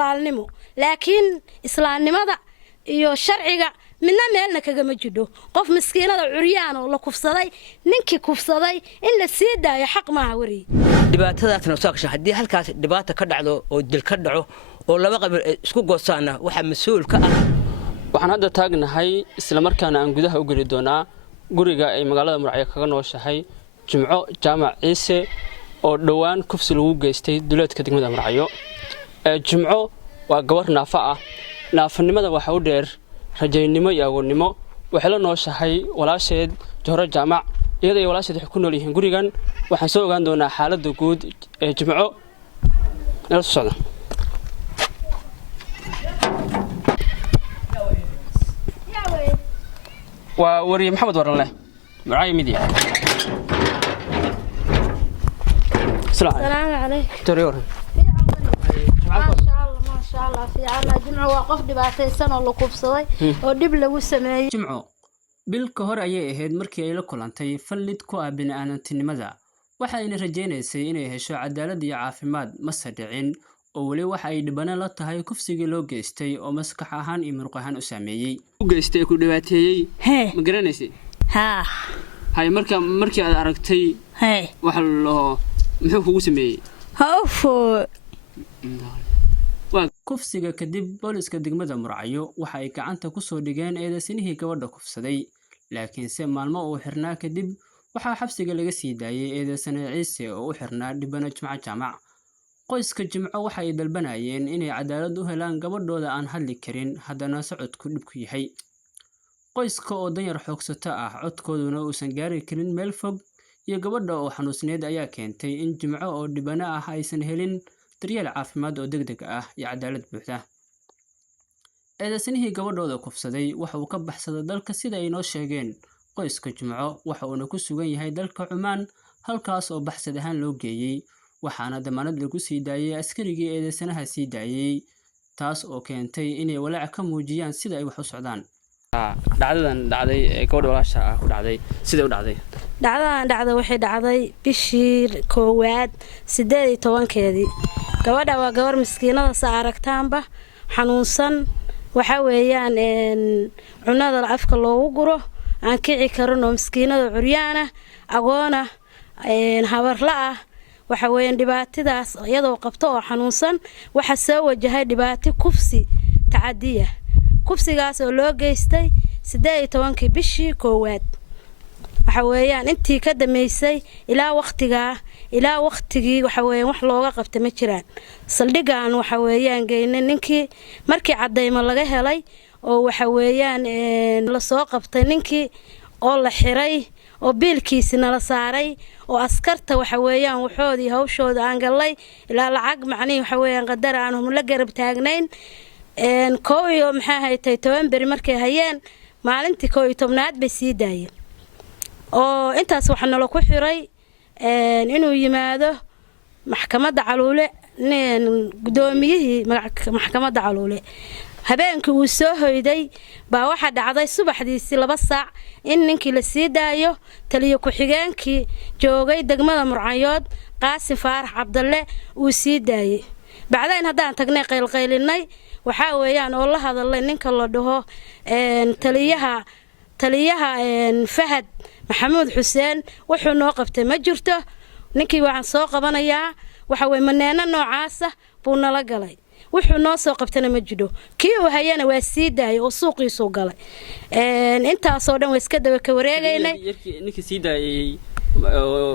walaalnimo laakiin islaamnimada iyo sharciga midna meelna kagama jidho qof miskiinada curyaan oo la kufsaday ninkii kufsaday in la sii daayo xaq maaha wari dhibaatadaasna soo gashay hadii halkaas dhibaato ka dhacdo oo dil ka dhaco oo laba qabiil isku goosaana waxa mas'uul ka ah waxaan hadda taagnahay isla markaana aan gudaha u geli doonaa guriga ay magaalada Murcaya kaga nooshahay Jimco Jaamac Ciise oo dhawaan kufsi lagu geystay duleedka degmada Murcayo Jimco waa gabar naafa ah naafanimada waxa u dheer rajaynimo iyo agoonnimo waxay la nooshahay walaasheed Johro Jaamac iyadoo walaasheed waxay ku nool yihiin gurigan waxaan soo ogaan doonaa xaaladda guud ee Jimco nala socda ووري محمد ورله معاي ميديا السلام عليكم تريور ما شاء الله في عنا جمعة وقف دبعتين oo la kufsaday oo dib lagu sameeyay Jimco bilka hore ayay ahayd markii ay la kulantay fallid ku ah bini'aadantinimada waxa ay rajaynaysay inay hesho cadaalad iyo caafimaad ma sadicin oo wali waxa ay dhibana la tahay kufsiga loo geystay oo maskax ahaan iyo muruq ahaan u saameeyay u geystay ku dhawaateeyay ma garanaysay hay markii aad aragtay waxa loo muxuu kugu sameeyay kufsiga kadib booliska degmada Murcayo waxa ay gacanta ku soo dhigeen eedaysnihii gabadha kufsaday laakiin se maalmo uu xirnaa kadib waxa xabsiga laga sii daayay eedaysana Ciise oo u xirnaa dhibana Jimco Jaamac qoyska Jimco waxa ay dalbanayeen inay cadaalad u helaan gabadhooda aan hadli karin haddana socodku dhib ku yahay qoyska oo danyar xoogsata ah codkooduna uusan gaari karin meel fog iyo gabadha oo xanuunsneed ayaa keentay in Jimco oo dhibana ah aysan helin daryeel caafimaad oo degdeg ah iyo cadaalad buuxda eedaysnihii gabadhooda kufsaday waxa uu ka baxsaday dalka sida ay noo sheegeen qoyska Jimco waxa uu ku sugan yahay dalka Cumaan halkaas oo baxsad ahaan loo geeyay waxaana damaanad lagu sii daayay askarigii eedaysanaha sii daayay taas oo keentay inay walaac ka muujiyaan sida ay wax u socdaan dhacdadan dhacday ee gabadha walaasha ah ku dhacday sida u dhacday dhacdadan waxay dhacday bishii koowaad 18keedii gabadha waa gabar miskiinada sa aragtaanba xanuunsan waxa weeyaan cunada afka loogu guro aan kici karin oo miskiinada curyaana agoona habarla ah waxa weeyaan dhibaatadaas iyadoo qabto oo xanuunsan waxa soo wajahay dhibaato kufsi tacadiya kufsigaas oo loo geystay 18kii bishii koowaad waxa weeyaan intii ka dameysay ilaa waqtigii waxa weeyaan wax looga qabtay ma jiraan saldhigaan waxa weeyaan geynay ninkii markii cadeymo laga helay oo waxa weeyaan la soo qabtay ninkii oo la xiray oo biilkiisina la saaray oo askarta waxa weeyaan waxoodii hawshooda aan galay ilaa lacag macnii waxa weeyaan qadar aan la garab taagnayn kooyo maxaa haytay 10 bari markay hayeen maalintii 11aad bay sii daayeen oo intaas waxa nala ku xiray inuu yimaado maxkamadda Caluule gudoomiyihii maxkamadda Caluule habeenkii uu soo hoyday baa waxa dhacday subaxdiisii 2 saac in ninkii la sii daayo taliye ku xigeenkii joogay degmada Murcayood Qaasim Faarax Cabdalle uu sii daayay bacdeen haddaan tagnay qaylqaylinay waxa weeyaan oo la hadalay ninka la dhaho taliyaha Fahad Maxamuud Xuseen wuxuu noo qabtay ma jirto ninkii waxaan soo qabanayaa waxa way maneena noocaas buu nala galay wuxuu noo soo qabtana ma jiro kii uu hayana waa sii daayay oo suuqiisu galay intaas oo dhan way iska daba ka wareegaynay ninkii sii daayay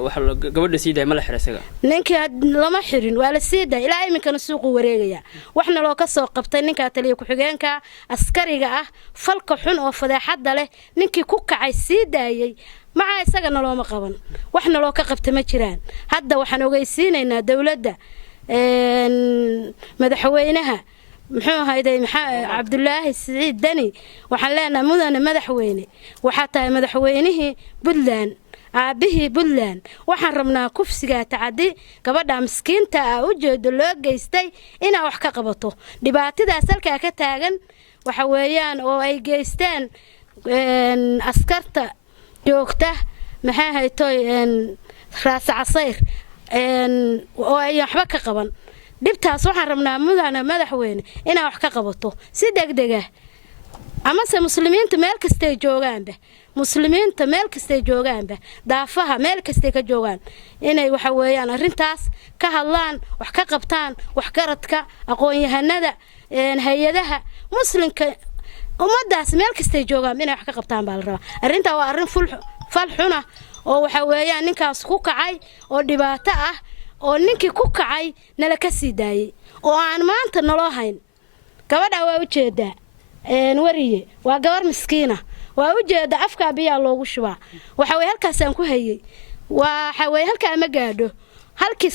waxa gabadha sii daayay ma la xirasaga ninkii lama xirin waa la sii daayay ilaa iminkana suuqu wareegaya waxna loo ka soo qabtay ninka taliye ku xigeenka askariga ah falka xun oo fadeexada leh ninkii ku kacay sii daayay maca isagana looma qaban waxna loo ka qabtay ma jiraan hadda waxaan ogeysiinaynaa dawladda madaxweynaha muxuu hayday Cabdullaahi Siciid Dani waxaan leenahay mudane madaxweyne waxa tahay madaxweynihii Puntland aabihii Puntland waxaan rabnaa kufsiga tacadi gabadha miskiinta ah u jeedo loo geystay inaa wax ka qabato dhibaatadaas halka ka taagan waxa weeyaan oo ay geysteen askarta joogta maxaa haytay raas casayr oo ay waxba ka qaban dhibtaas waxaan rabnaa madaxweyne inaa wax ka qabato si degdeg ah amase muslimiinta meel kastay joogaanba daafaha meel kastay ka joogaan inay waxa weeyaan arrintaas ka hadlaan wax ka qabtaan wax garadka aqoon-yahanada hay-adaha muslimka ummadaas meel kastay joogaan inay wax ka qabtaan baa la rabaa arrintaa waa arrin fal xuna oo waxa weeyaan ninkaas ku kacay oo dhibaato ah oo ninkii ku kacay nala ka sii daayay oo aan maanta naloo hayn gabadha waa u jeedaa wariye waa gabar miskiina waa u jeeda afka biyaa loogu shubaa waxa way halkaasaan ku hayay waxa way halkaa ma gaadho halkii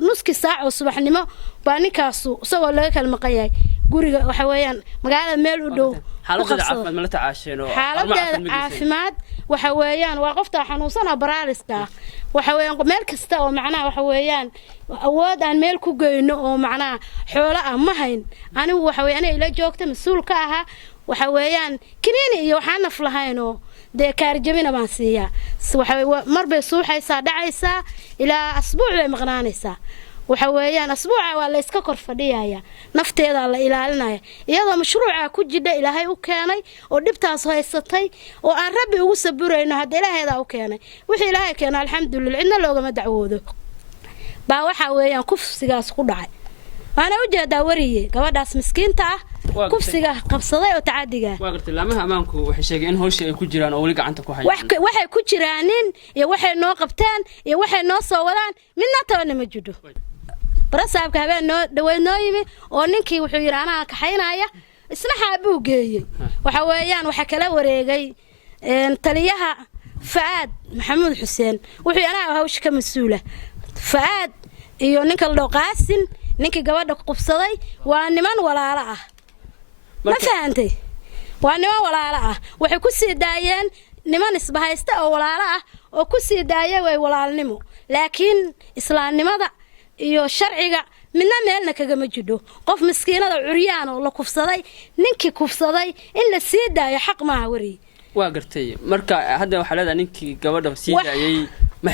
nuski saac oo subaxnimo baa ninkaasu isagoo laga kala maqan yahay guriga waxa weeyaan magaalada meel u dhow xaaladda caafimaad waxa weeyaan waa qofta xanuunsan baraaliska waxa weeyaan meel kasta oo macnaha waxa weeyaan awood aan meel ku geyno oo macnaha xoolo ah ma hayn anigu waxa weeyaan ila joogta mas'uul ka aha waxa weeyaan kiniini iyo waxaan naf lahayn oo dee kaarjabina baan siiyaa waxa marbay suuxaysaa dhacaysaa ilaa asbuuc bay maqnaanaysaa waxa weeyaan asbuuca waa la iska kor fadhiyaaya nafteeda la ilaalinaya iyadoo mashruuca ku jidha ilaahay u keenay oo dhibtaas haysatay oo aan rabbi ugu saburayno hadda ilaaheeda u keenay wixii ilaahay keenay alxamdulillah cidna loogama dacwoodo baa waxa weeyaan kufsigaas ku dhacay waana u jeedaa wariye gabadhaas miskiinta ah kufsiga qabsaday oo tacadiga waa gartay laamaha amaanku waxay sheegeen in howsha ay ku jiraan oo wali gacanta ku hayaan waxay ku jiraanin iyo waxay noo qabtaan iyo waxay noo soo wadaan midna toona ma jidho barasaabka habeen noo dhaweyd noo yimi oo ninkii wuxuu yiri anaa kaxaynaya isna xaabuu geeyay waxa weeyaan waxa kala wareegay taliyaha Faad Maxamuud Xuseen wuxuu anaa hawsha ka mas'uula Faad iyo ninka la dhaqaasin ninkii gabadha qubsaday waa niman walaalo ah ma fahamtay waa niman walaalo ah waxay ku sii daayeen niman isbahaysta oo walaalo ah oo ku sii daayay way walaalnimo laakiin islaamnimada iyo sharciga midna meelna kaga ma jidho qof miskiinada curyaan oo la kufsaday ninkii kufsaday in la sii daayo xaq ma aha wari waa gartay marka hadda waxa leedahay ninkii gabadha sii daayay ma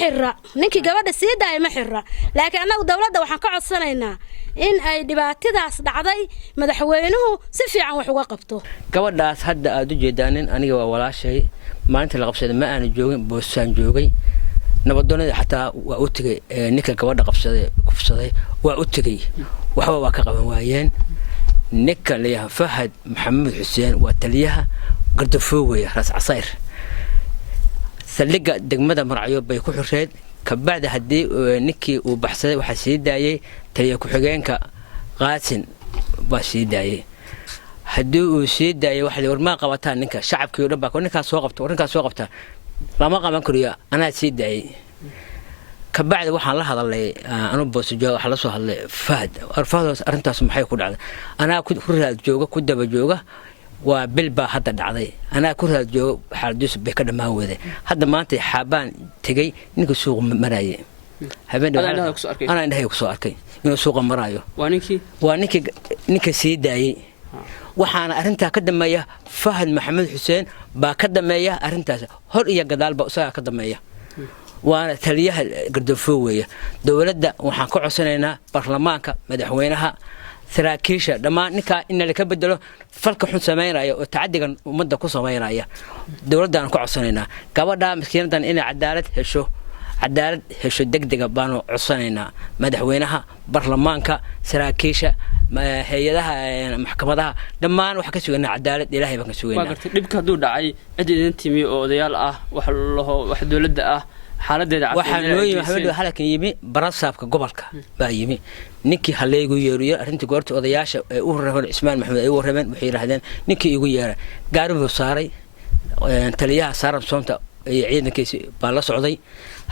xirra ninkii gabadha sii daayay ma xirra laakiin anagu dawladda waxaan ka codsanaynaa in ay dhibaatadaas dhacday madaxweynuhu si fiican wax uga qabto gabadhaas hadda aad u jeedaanin aniga waa walaashay maalinta la qabsaday ma aanu joogin boosaan joogay nabadoonada xataa waa u tagay ninka gabadha kufsaday waa u tagay waxba waa ka qaban waayeen ninka leeyahay Fahad Maxamuud Xuseen waa taliyaha Gardafooway Ras Casayr saldhigga degmada Marcayo bay ku xirreed kabacdi haddii ninkii uu baxsaday waxa sii daayay taliya ku-xigeenka Qaasin baa sii daayay haddii uu sii daayay waxa la warmaa qabataan ninka shacabkii oo dhan baa ninkaas soo qabta lama qaban kariyo anaa sii daayay kabacdi waxaan la hadalay anu boosjo waxa la soo hadlay Fahad arrintaas maxay ku dhacday anaa ku raad jooga ku daba jooga waa bilba hadda dhacday anaa ku raad jooga xaaladiis bay ka dhamaan weeday hadda maanta xaabaan tagay ninka suuq marayay habeen ana indhahay ku soo arkay inuu suuqa marayo waa ninkii sii daayay waxaana arrintaa ka dhameeya Fahad Maxamuud Xuseen baa ka dhameeya arrintaas hor iyo gadaalba isaga ka dhameeya waana taliyaha Gardafooway dawladda waxaan ka codsanaynaa baarlamaanka madaxweynaha saraakiisha dhamaan ninka in la ka bedelo falka xun sameynaya oo tacadigan ummadda ku sameynaya dawladda aan ka codsanaynaa gabadha miskiinadan in cadaalad hesho degdega baanu codsanaynaa madaxweynaha baarlamaanka saraakiisha hay'adaha maxkamadaha dhamaan wax ka suganaa cadaalad ilaahay baan ka suganaa waa gartay dhibka haduu dhacay cid idin timi oo odayaal ah wax dawladda ah xaaladeeda waxaan loo yimid halkan yimi barasaabka gobolka baa yimi ninkii haleegu yeeriyo arrintii goorta odayaasha ee u rabeen Ismaan Maxamed ay u rabeen waxay yiraahdeen ninkii igu yeeray gaaribu saaray taliyaha saaran soonta ay ciidankiisa baa la socday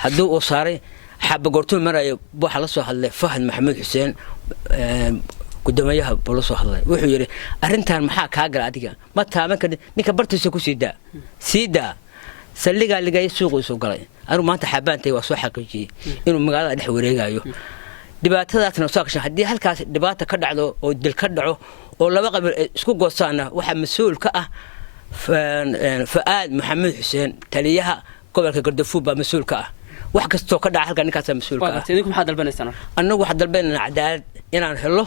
hadduu uu saaray xabba goortu marayo waxa la soo hadlay Fahad Maxamuud Xuseen gudoomiyaha bolo soo hadlay wuxuu yiri arrintan maxaa ka gal adiga ma taaban kadib ninka bartiisa ku siida saldhigga ligay suuq soo galay anu maanta xabaantay waa soo xaqiijiyay inuu magaalada dhex wareegayo dhibaatadaasna soo kashan haddii halkaas dhibaato ka dhacdo oo dil ka dhaco oo laba qabiil isku goosaana waxa mas'uul ka ah Faad Maxamuud Xuseen taliyaha gobolka Gardafow baa mas'uul ka ah wax kastoo ka dhaca halka ninkaas mas'uulka ah idinku maxaad dalbanaysaan annagu waxaan dalbanaynaa cadaalad inaan helo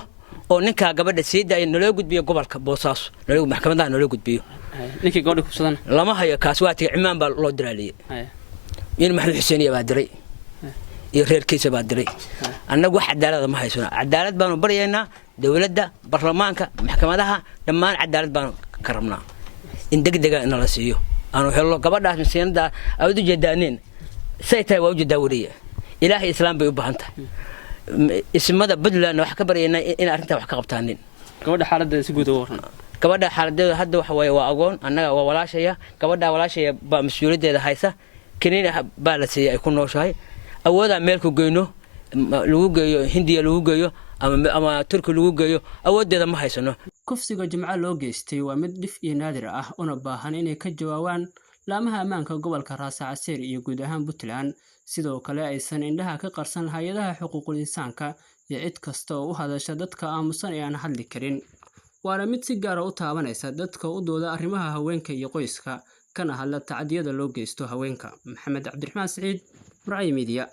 oo ninka gabadha siida ay naloo gudbiyo gobolka Boosaaso naloo maxkamadaha naloo gudbiyo ninkii gabadha kufsadana lama hayo kaas waa tii cimaan baa loo diraaliyay in maxamed xuseen baa diray iyo reerkiisa baa diray annagu wax cadaalad ma haysano cadaalad baanu baryaynaa dawladda baarlamaanka maxkamadaha dhammaan cadaalad baanu ka rabnaa in degdega in la siiyo aanu helo gabadhaas miskiinada awdu jeedaaneen saytay waa ujeedaa wariye ilaahay islaam bay u baahan tahay ismada Puntland wax ka baryaynaa in arrinta wax ka qabtaanin gabadha xaaladda si guud u waran gabadha xaaladdeeda hadda waxa way waa agoon annaga waa walaashaya gabadha walaashaya baa mas'uuliyadeeda haysa kaniina baa la siiyay ay ku nooshahay awooda meel ku geeyno lagu geeyo Hindiya lagu geeyo ama Turki lagu geeyo awoodeeda ma haysano kufsiga Jimcaha loo geystay waa mid dhif iyo naadir ah una baahan inay ka jawaabaan laamaha ammaanka gobolka Raas Caseer iyo guud ahaan Puntland sidoo kale aysan indhaha ka qarsan hay'adaha xuquuqul insaanka iyo cid kasta oo u hadasha dadka aamusan ee aan hadli karin waana mid si gaar ah u taabanaysa dadka u dooda arrimaha haweenka iyo qoyska kana hadla tacadiyada loo geysto haweenka Maxamed Cabdiraxmaan Saciid Muraayi Media